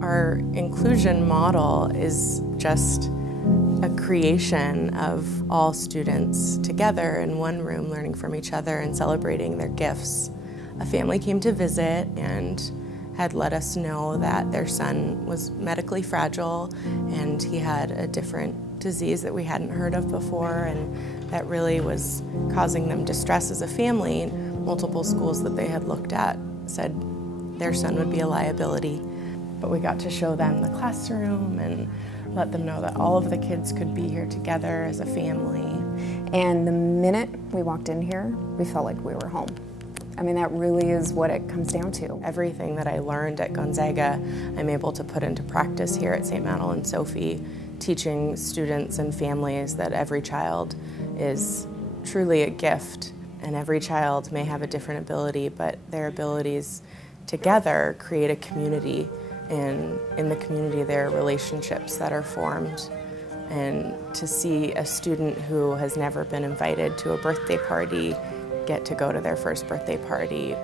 Our inclusion model is just a creation of all students together in one room, learning from each other and celebrating their gifts. A family came to visit and had let us know that their son was medically fragile and he had a different disease that we hadn't heard of before, and that really was causing them distress as a family. Multiple schools that they had looked at said their son would be a liability. But we got to show them the classroom and let them know that all of the kids could be here together as a family. And the minute we walked in here, we felt like we were home. I mean, that really is what it comes down to. Everything that I learned at Gonzaga, I'm able to put into practice here at St. Madeleine Sophie, teaching students and families that every child is truly a gift, and every child may have a different ability, but their abilities together create a community, and in the community there are relationships that are formed. And to see a student who has never been invited to a birthday party get to go to their first birthday party,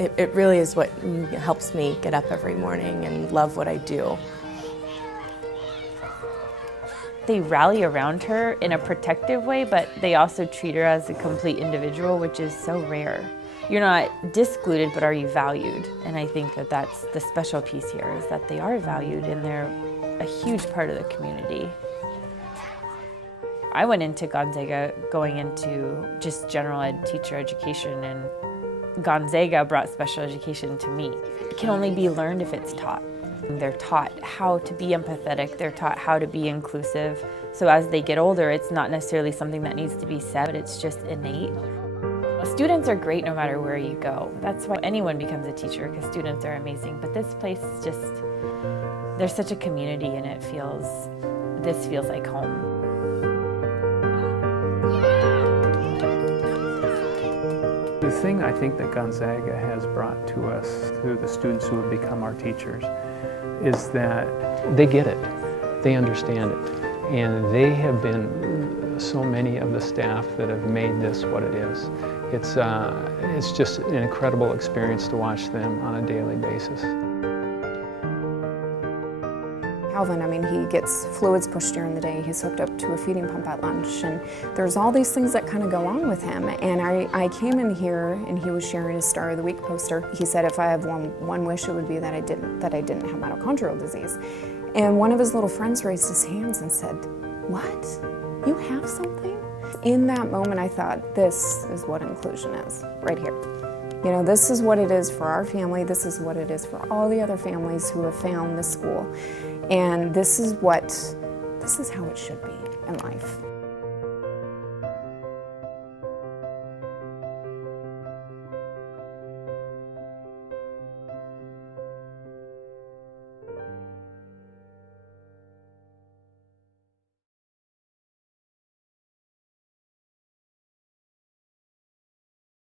it really is what helps me get up every morning and love what I do. They rally around her in a protective way, but they also treat her as a complete individual, which is so rare. You're not discluded, but are you valued? And I think that that's the special piece here, is that they are valued and they're a huge part of the community. I went into Gonzaga going into just general ed teacher education, and Gonzaga brought special education to me. It can only be learned if it's taught. They're taught how to be empathetic, they're taught how to be inclusive. So as they get older, it's not necessarily something that needs to be said, but it's just innate. Students are great no matter where you go. That's why anyone becomes a teacher, because students are amazing. But this place is just, there's such a community, and this feels like home. The thing I think that Gonzaga has brought to us, to the students who have become our teachers, is that they get it, they understand it, and they have been so many of the staff that have made this what it is. It's just an incredible experience to watch them on a daily basis. Calvin, I mean, he gets fluids pushed during the day, he's hooked up to a feeding pump at lunch, and there's all these things that kind of go on with him. And I came in here and he was sharing his Star of the Week poster. He said, if I have one wish, it would be that I didn't have mitochondrial disease. And one of his little friends raised his hands and said, "What? You have something?" In that moment, I thought, this is what inclusion is, right here. You know, this is what it is for our family, this is what it is for all the other families who have found this school. And this is how it should be in life.